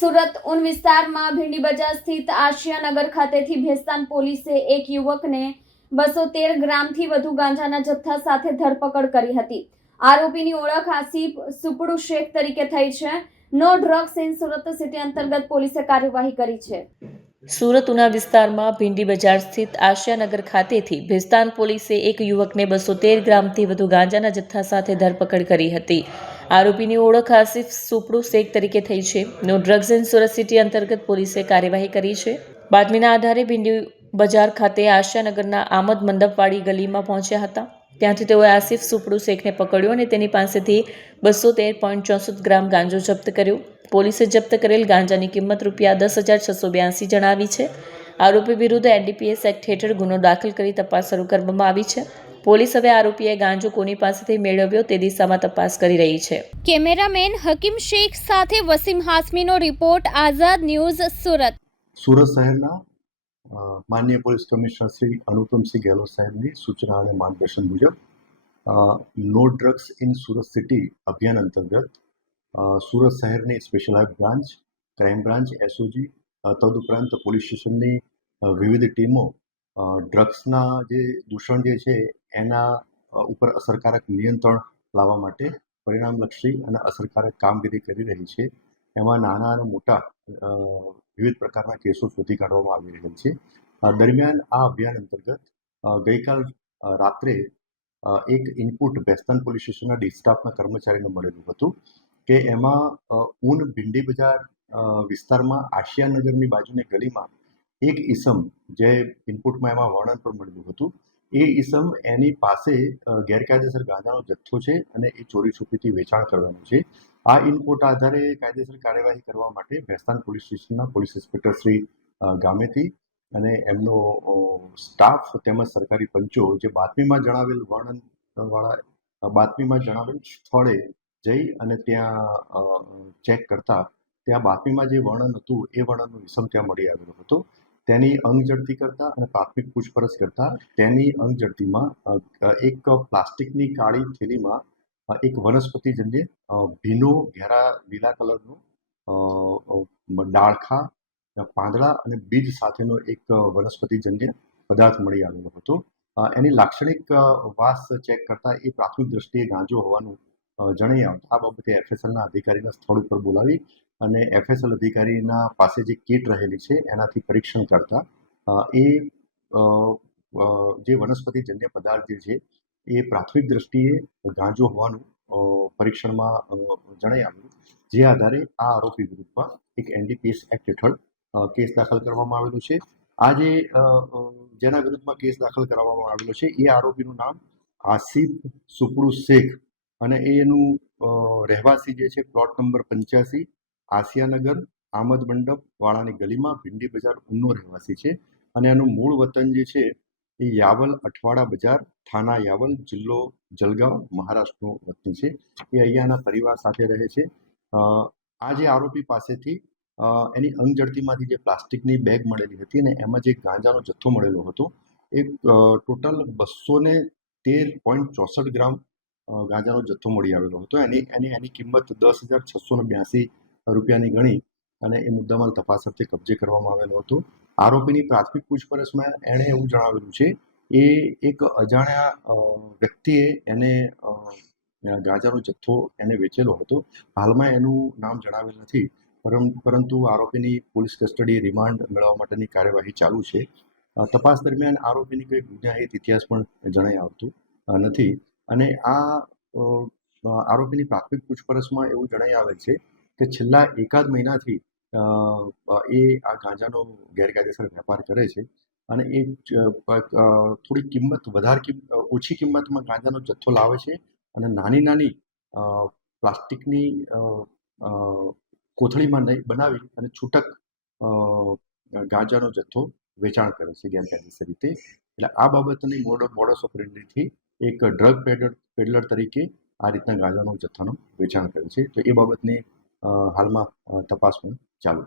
સુરત ઉન વિસ્તારમાં ભીંડી બજાર સ્થિત આશિયાનગર ખાતેથી ભેસ્તાન પોલીસે એક યુવકને બસો તેર ગ્રામથી વધુ ગાંજાના જથ્થા સાથે ધરપકડ કરી હતી. આરોપીની ઓળખ આસિફ સુપડુ શેખ તરીકે થઈ છે. No drugs in Surat city અંતર્ગત પોલીસે કાર્યવાહી કરી છે. સુરત ઉના વિસ્તારમાં ભીંડી બજાર સ્થિત આશિયાનગર ખાતેથી ભેસ્તાન પોલીસે એક યુવકને બસો તેર ગ્રામથી વધુ ગાંજાના જથ્થા સાથે ધરપકડ કરી હતી. આરોપીની ઓળખ આસિફ સુપડુ શેખ તરીકે થઈ છે. No drugs in Surat city અંતર્ગત પોલીસે કાર્યવાહી કરી છે. બાતમીના આધારે ભીંડી બજાર ખાતે આશાનગરના આમદ મંડપવાળી ગલીમાં પહોંચ્યા હતા. ત્યાંથી તેઓએ આસિફ સુપડુ શેખને પકડ્યો અને તેની પાસેથી બસો તેર પોઈન્ટ ચોસઠ ગ્રામ ગાંજો જપ્ત કર્યો. પોલીસે જપ્ત કરેલ ગાંજાની કિંમત રૂપિયા દસ હજાર છસો બ્યાસી જણાવી છે. આરોપી વિરુદ્ધ એનડીપીએસ એક્ટ હેઠળ ગુનો દાખલ કરી તપાસ શરૂ કરવામાં આવી છે. પોલીસ હવે આરોપીએ ગાંજો કોની પાસેથી મેળવ્યો તે દિશામાં તપાસ કરી રહી છે. કેમેરામેન હકીમ શેખ સાથે વસીમ હાસમીનો રિપોર્ટ આઝાદ ન્યૂઝ સુરત. સુરત શહેરના માન્ય માનનીય પોલીસ કમિશનર શ્રી અનુપમસિંહ ગેહલોત સાહેબની સૂચના અને માર્ગદર્શન મુજબ no drugs in Surat city અભિયાન અંતર્ગત સુરત શહેરની specialize branch crime branch SOG તદુપરાંત પોલીસ સ્ટેશનની વિવિધ ટીમો ડ્રગ્સના જે દૂષણ જે છે, એના ઉપર અસરકારક નિયંત્રણ લાવવા માટે પરિણામલક્ષી અને અસરકારક કામગીરી કરી રહી છે. એમાં નાના અને મોટા વિવિધ પ્રકારના કેસો શોધી કાઢવામાં આવી રહેલ છે. દરમિયાન આ અભિયાન અંતર્ગત ગઈકાલ રાત્રે એક ઇનપુટ બેસ્તન પોલીસ સ્ટેશનના ડિસ્ટાફના કર્મચારીને મળેલું હતું કે એમાં ઊન ભીંડી બજાર વિસ્તારમાં આશિયાનગરની બાજુની ગલીમાં એક ઈસમ જે ઇનપુટમાં એમાં વર્ણન પણ મળ્યું હતું. એ ઈસમ એની પાસે ગેરકાયદેસર ગાંજાનો જથ્થો છે અને એ ચોરી છુપીથી વેચાણ કરવાનું છે. આ ઇનપુટ આધારે કાયદેસર કાર્યવાહી કરવા માટે ભેસ્તાન પોલીસ સ્ટેશનના પોલીસ ઇન્સ્પેક્ટર શ્રી ગામેથી અને એમનો સ્ટાફ તેમજ સરકારી પંચો જે બાતમીમાં જણાવેલ વર્ણન વાળા બાતમીમાં જણાવેલ સ્થળે જઈ અને ત્યાં ચેક કરતા, ત્યાં બાતમીમાં જે વર્ણન હતું એ વર્ણનનો ઈસમ ત્યાં મળી આવેલો હતો. તેની અંગ ઝડતી કરતા અને પ્રાથમિક પૂછપરછ કરતા તેની અંગ ઝડતીમાં અ, અ, એક પ્લાસ્ટિકની કાળી થેલીમાં એક વનસ્પતિજન્ય અ, ભીનો ઘેરા લીલા કલરનો ડાળખા પાંદડા અને બીજ સાથેનો એક વનસ્પતિ વનસ્પતિજન્ય પદાર્થ મળી આવેલો હતો. એની લાક્ષણિક વાસ ચેક કરતા એ પ્રાથમિક દ્રષ્ટિએ ગાંજો હોવાનું અ, જણાઈ આવતા આ બાબતે એફએસએલના અધિકારીના સ્થળ ઉપર બોલાવી અને એફએસએલ અધિકારીના પાસે જે કીટ રહેલી છે એનાથી પરીક્ષણ કરતા એ જે વનસ્પતિજન્ય પદાર્થ જે છે એ પ્રાથમિક દ્રષ્ટિએ ગાંજો હોવાનું પરીક્ષણમાં જણાઈ આવ્યું. જે આધારે આ આરોપી વિરુદ્ધમાં એક એનડીપીએસ એક્ટ હેઠળ કેસ દાખલ કરવામાં આવેલો છે. આ જે જેના વિરુદ્ધમાં કેસ દાખલ કરવામાં આવેલો છે એ આરોપીનું નામ આસિફ સુપડુ શેખ અને એ એનું રહેવાસી જે છે પ્લોટ નંબર પંચ્યાસી, આસિયાનગર, આમદ મંડપ વાળાની ગલીમાં ભીંડી બજાર ઉનનો રહેવાસી છે. અને એનું મૂળ વતન જે છે એ યાવલ અઠવાડા બજાર, થાના યાવલ, જિલ્લો જલગાંવ, મહારાષ્ટ્રનો વતની છે. એ અહીંયાના પરિવાર સાથે રહે છે. આ જે આરોપી પાસેથી એની અંગજડતીમાંથી જે પ્લાસ્ટિકની બેગ મળેલી હતી અને એમાં જે ગાંજાનો જથ્થો મળેલો હતો એ ટોટલ બસો ને તેર પોઈન્ટ ચોસઠ ગ્રામ ગાંજાનો જથ્થો મળી આવેલો હતો. એની એની એની કિંમત દસ હજાર છસો ને બ્યાસી રૂપિયાની ગણી અને એ મુદ્દામાલ તપાસ અર્થે કબજે કરવામાં આવેલો હતો. આરોપીની પ્રાથમિક પૂછપરછમાં એણે એવું જણાવેલું છે, એ એક અજાણ્યા વ્યક્તિએ એને ગાંજાનો જથ્થો એને વેચેલો હતો. હાલમાં એનું નામ જણાવેલ નથી પરં- પરંતુ આરોપીની પોલીસ કસ્ટડી રિમાન્ડ મેળવવા માટેની કાર્યવાહી ચાલુ છે. તપાસ દરમિયાન આરોપીની કોઈ ગુનાહિત ઇતિહાસ પણ જણાઈ આવતું નથી. અને આ આરોપીની પ્રાથમિક પૂછપરછમાં એવું જણાઈ આવે છે કે છેલ્લા એકાદ મહિનાથી એ આ ગાંજાનો ગેરકાયદેસર વેપાર કરે છે અને એ થોડી કિંમત, વધારે ઓછી કિંમતમાં ગાંજાનો જથ્થો લાવે છે અને નાની નાની પ્લાસ્ટિકની કોથળીમાં નહીં બનાવી અને છૂટક ગાંજાનો જથ્થો વેચાણ કરે છે ગેરકાયદેસર રીતે. એટલે આ બાબતની મોડો મોડસ ઓપરેન્ડીથી એક ડ્રગ પેડર પેડલર તરીકે આ રીતના ગાંજાનો જથ્થાનું વેચાણ કરે છે. તો એ બાબતની હાલમાં તપાસ પણ ચાલુ છે.